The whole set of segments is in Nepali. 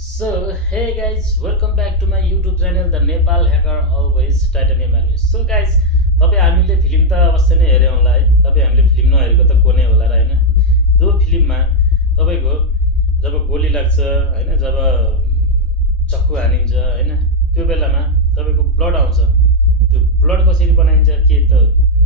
So, hey guys, welcome back to my YouTube channel, The Nepal Hacker Always Titanium Manus. So guys, तपाईँ हामीले फिल्म त अवश्य नै हेऱ्यौँ होला है। तपाईँ हामीले फिल्म नहेरेको त को नै होला र हैन। त्यो फिल्ममा तपाईको जब गोली लाग्छ हैन, जब चक्कु हानिन्छ हैन, त्यो बेलामा तपाईको ब्लड आउँछ। त्यो ब्लड कसरी बनाइन्छ के त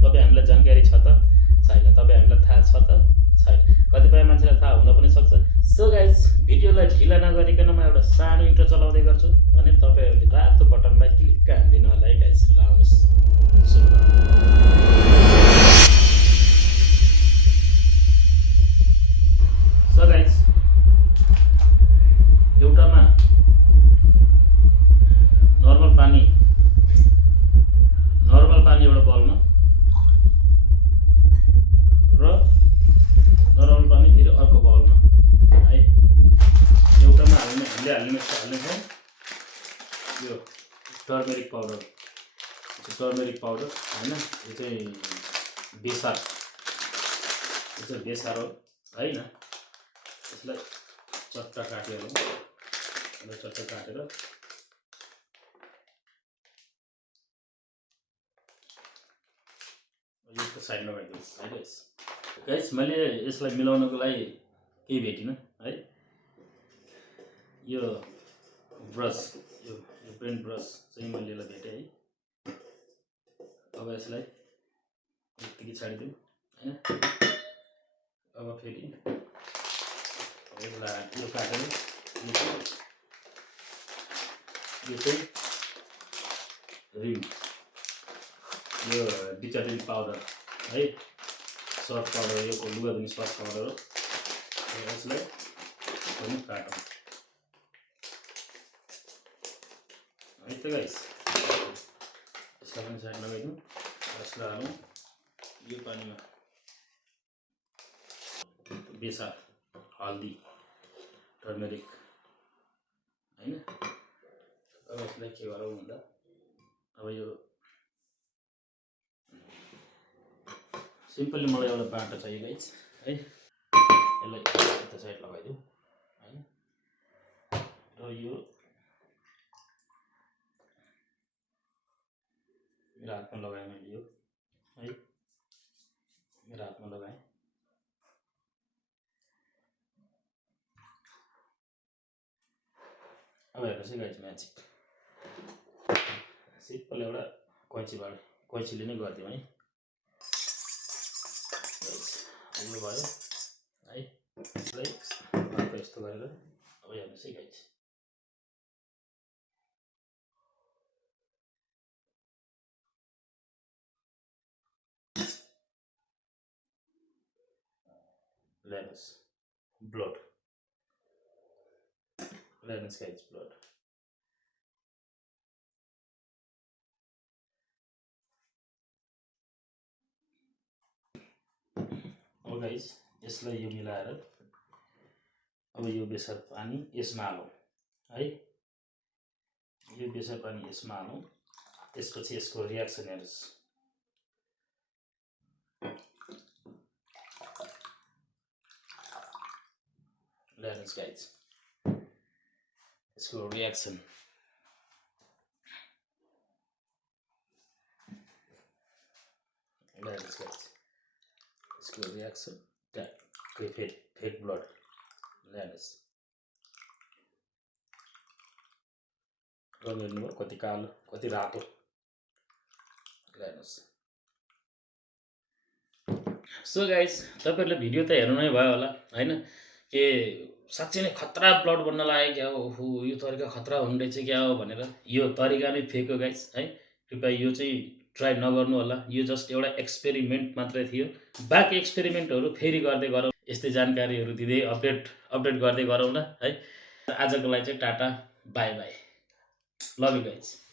तपाईँ हामीलाई जानकारी छ त छैन, तपाईँ हामीलाई थाहा छ त छैन, कतिपय मान्छेलाई थाहा हुन पनि सक्छ। सो गाइज, भिडियोलाई ढिला नगरिकन म एउटा सानो इन्ट्रो चलाउँदै गर्छु भने तपाईँहरूले रातो बटनलाई क्लिक हानिदिनु होला है गाइज। ल आउनुहोस् सुरु गरौँ। सो गाइज, एउटामा नर्मल पानी एउटा बलमा र नर्मल पानी फेरि अर्को बाउलमा है। एउटामा हामीले हाल्नेछौँ यो टर्मेरिक पाउडर होइन, यो चाहिँ बेसार हो होइन। यसलाई चट्टा काटेर यो साइडमा राखिदिनु है गाइस। मैले यसलाई मिलाउनको लागि केही भेटिनँ है। यो ब्रस, यो पेन्ट ब्रस चाहिँ मैले यसलाई भेटेँ है। अब यसलाई यतिकै छाडिदिउँ हैन। अब फेरि यसलाई यो काटेर यो चाहिँ रिम, यो डिटर्जेन्ट पाउडर है, सर्फ पाउडर, यो लुगा धुने सर्फ पाउडर हो। यसलाई पनि काटौँ है त गाइस। यसलाई पनि साइड लगाइदिउँ। यसलाई हालौँ यो पानीमा, बेसार, हल्दी, टर्मेरिक हैन। अब यसलाई के गरौँ भन्दा अब यो सिम्पली मलाई एउटा बाटो चाहियो गाइस है। यसलाई यता साइड लगाइदिउँ हैन। र यो मेरो हातमा लगाएँ मैले यो है, मेरो हातमा लगाएँ। अब हेर्नुहोस् है गाइस, म्याजिक सिम्पल एउटा कैँचीले नै गरिदिउँ है। यो भयो है। यसलाई अर्को यस्तो गरेर अब हेर्नुहोस् है गाइस, हेर्नुहोस् ब्लड, हेर्नुहोस् गाइस ब्लड। अब गाइस यसलाई यो मिलाएर अब यो बेसार पानी यसमा हालौँ है। यो बेसार पानी यसमा हालौँ। त्यसपछि यसको रियाक्सन हेर्नुहोस्। हेर्नुहोस् गाइस यसको रियाक्सन। हेर्नुहोस् गाइस यसको रियाक्सन, फेक ब्लड। हेर्नुहोस् रङ हेर्नुभयो, कति कालो कति रातो। हेर्नुहोस्। सो गाइस, तपाईँहरूले भिडियो त हेर्नु नै भयो होला होइन। के साँच्चै नै खतरा ब्लड बन्न लाग्यो क्या हो, यो तरिका खतरा हुने रहेछ क्या हो भनेर। यो तरिका नै फेक हो गाइस है। कृपया यो चाहिँ ट्राई नगर्नु होला। यो जस्ट एउटा एक्सपेरिमेन्ट मात्रै थियो। बाँकी एक्सपेरिमेन्टहरू फेरि गर्दै गरौँ। यस्तै जानकारीहरू दिँदै अपडेट गर्दै गरौँ न है। आजको लागि चाहिँ Tata, by by, love you guys.